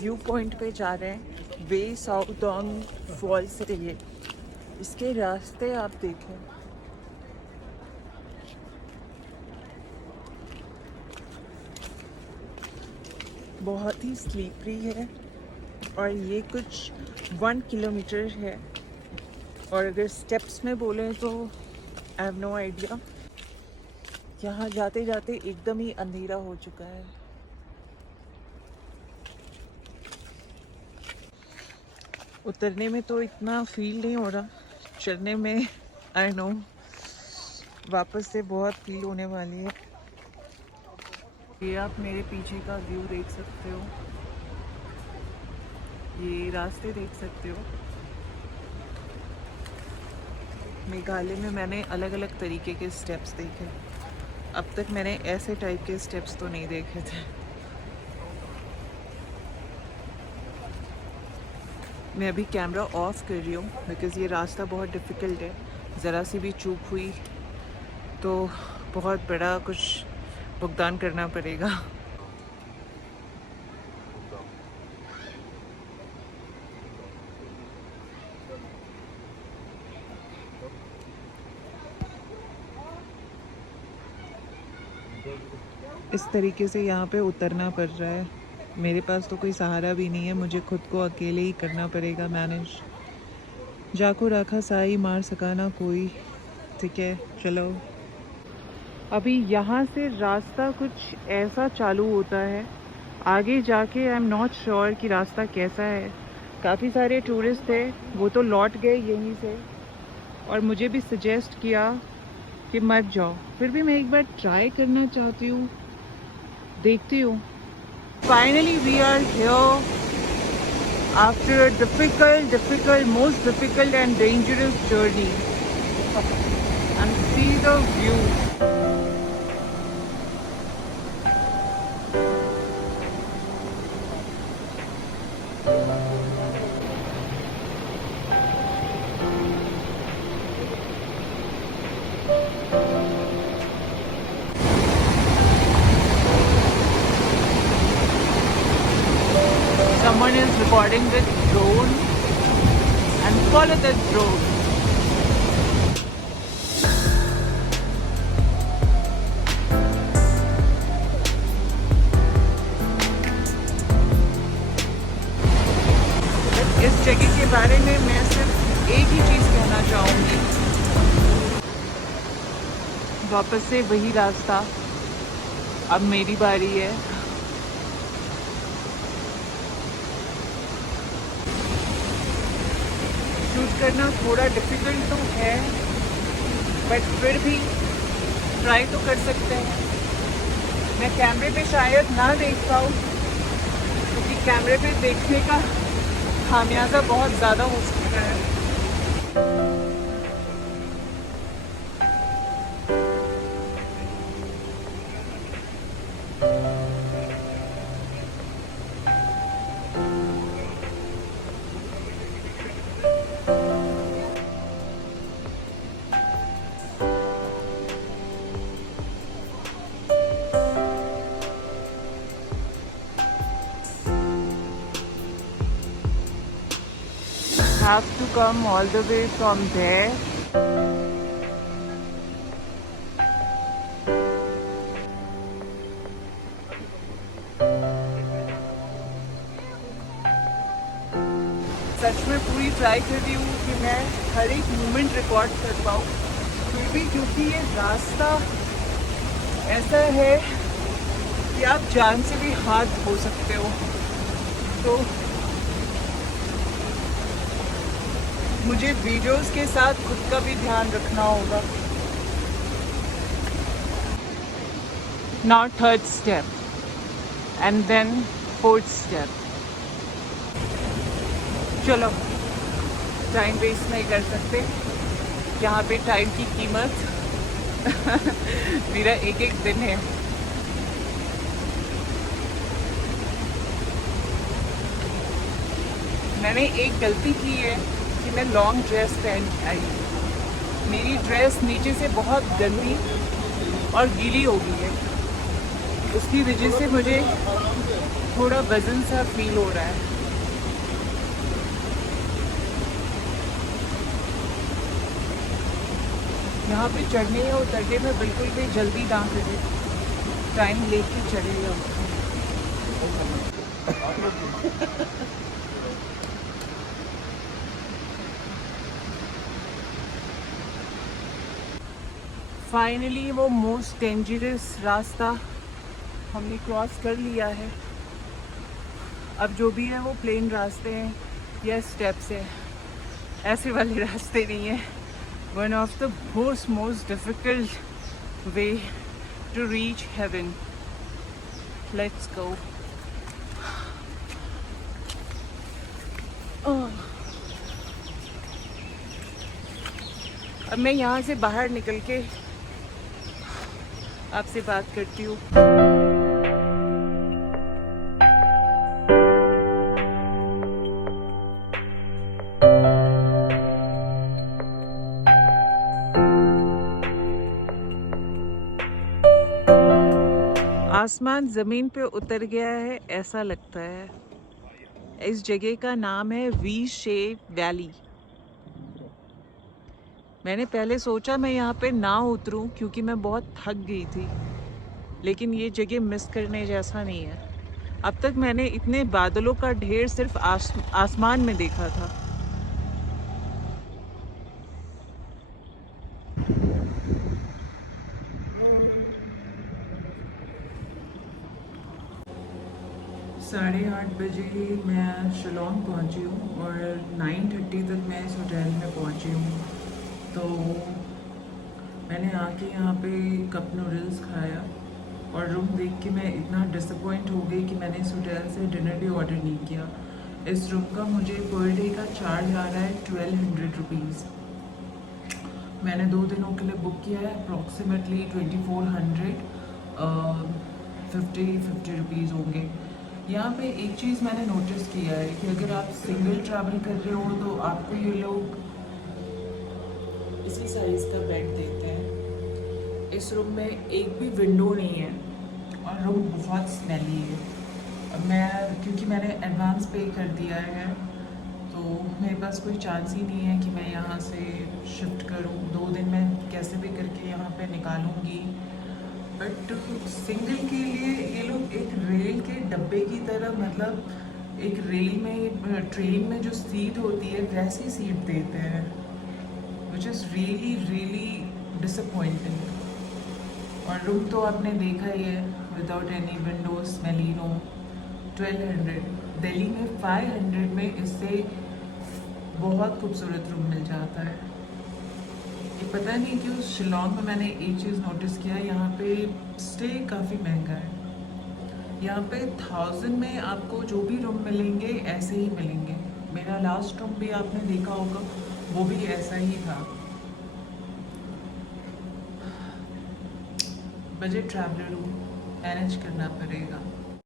View point पे जा रहे हैं, वे साउथोंग फॉल्स के लिए। इसके रास्ते आप देखें, बहुत ही स्लीपरी है और ये कुछ 1 किलोमीटर है। और अगर स्टेप्स में बोलें तो आई हैव नो आइडिया। यहाँ जाते जाते एकदम ही अंधेरा हो चुका है। उतरने में तो इतना फील नहीं हो रहा, चढ़ने में आई नो वापस से बहुत फील होने वाली है। ये आप मेरे पीछे का व्यू देख सकते हो, ये रास्ते देख सकते हो। मेघालय में मैंने अलग अलग तरीके के स्टेप्स देखे, अब तक मैंने ऐसे टाइप के स्टेप्स तो नहीं देखे थे। मैं अभी कैमरा ऑफ कर रही हूँ बिकॉज़ ये रास्ता बहुत डिफ़िकल्ट है। ज़रा सी भी चूक हुई तो बहुत बड़ा कुछ भुगतान करना पड़ेगा। इस तरीके से यहाँ पे उतरना पड़ रहा है। मेरे पास तो कोई सहारा भी नहीं है, मुझे खुद को अकेले ही करना पड़ेगा मैनेज। जाको राखा साई मार सका ना कोई। ठीक है, चलो। अभी यहाँ से रास्ता कुछ ऐसा चालू होता है, आगे जाके आई एम नॉट श्योर कि रास्ता कैसा है। काफ़ी सारे टूरिस्ट थे, वो तो लौट गए यहीं से और मुझे भी सजेस्ट किया कि मत जाओ, फिर भी मैं एक बार ट्राई करना चाहती हूँ, देखती हूँ। Finally we are here after a difficult most difficult and dangerous journey and see the view. Someone is recording with drone and follow the drone. इस जगह के बारे में मैं सिर्फ एक ही चीज़ कहना चाहूँगी, वापस से वही रास्ता, अब मेरी बारी है। शूट करना थोड़ा डिफिकल्ट तो है, बट फिर भी ट्राई तो कर सकते हैं। मैं कैमरे पे शायद ना देख पाऊँ क्योंकि कैमरे पे देखने का खामियाजा बहुत ज़्यादा हो सकता है। Have to come all the way from there. सच में पूरी ट्राई कर रही हूँ कि मैं हर एक मोमेंट रिकॉर्ड कर पाऊँ, फिर भी क्योंकि ये रास्ता ऐसा है कि आप जान से भी हाथ धो सकते हो, तो मुझे वीडियोस के साथ खुद का भी ध्यान रखना होगा। Now third step and then fourth step. चलो, टाइम वेस्ट नहीं कर सकते, यहाँ पे टाइम की कीमत मेरा एक एक दिन है। मैंने एक गलती की है कि मैं लॉन्ग ड्रेस पहन के आई। मेरी ड्रेस नीचे से बहुत गंदी और गीली हो गई है, उसकी वजह से मुझे थोड़ा वजन सा फील हो रहा है। यहाँ पे चढ़ने या उतरने में बिल्कुल भी जल्दी ना करें, टाइम लेके चढ़ेगा। फाइनली वो मोस्ट डेंजरस रास्ता हमने क्रॉस कर लिया है। अब जो भी है वो प्लेन रास्ते हैं या स्टेप्स हैं, ऐसे वाले रास्ते नहीं है। One of the most difficult way to reach heaven. Let's go. अब मैं यहाँ से बाहर निकल के आपसे बात करती हूँ। आसमान ज़मीन पे उतर गया है ऐसा लगता है। इस जगह का नाम है वी शेप वैली। मैंने पहले सोचा मैं यहाँ पे ना उतरूँ क्योंकि मैं बहुत थक गई थी, लेकिन ये जगह मिस करने जैसा नहीं है। अब तक मैंने इतने बादलों का ढेर सिर्फ आसमान में देखा था। साढ़े 8 बजे मैं शिलोंग पहुंची हूँ और 9:30 तक मैं इस होटल में पहुंची हूँ। तो मैंने आके यहाँ पे कप नूडल्स खाया और रूम देख के मैं इतना डिसअपॉइंट हो गई कि मैंने इस होटल से डिनर भी ऑर्डर नहीं किया। इस रूम का मुझे पर डे का चार्ज आ रहा है 1200 रुपीज़। मैंने 2 दिनों के लिए बुक किया है, अप्रॉक्सीमेटली 2400 50 रुपीज़ होंगे। यहाँ पे एक चीज़ मैंने नोटिस किया है कि अगर आप सिंगल ट्रैवल कर रहे हो तो आपको ये लोग इसी साइज़ का बेड देते हैं। इस रूम में एक भी विंडो नहीं है और रूम बहुत स्मेली है। अब मैं क्योंकि मैंने एडवांस पे कर दिया है तो मेरे पास कोई चांस ही नहीं है कि मैं यहाँ से शिफ्ट करूँ। 2 दिन मैं कैसे भी करके यहाँ पे निकालूंगी। बट सिंगल के लिए ये लोग एक रेल के डब्बे की तरह, मतलब एक रेल में ट्रेन में जो सीट होती है वैसी सीट देते हैं, which is really really disappointing. और रूम तो आपने देखा ही है, without any window, smelly room, 1200। Delhi में 500 में इससे बहुत खूबसूरत रूम मिल जाता है। ये पता नहीं क्यों शिलोंग में मैंने एक चीज़ नोटिस किया, यहाँ पे स्टे काफ़ी महंगा है। यहाँ पे 1000 में आपको जो भी रूम मिलेंगे ऐसे ही मिलेंगे। मेरा लास्ट रूम भी आपने देखा होगा, वो भी ऐसा ही था। बजट ट्रैवलर हूँ, मैनेज करना पड़ेगा।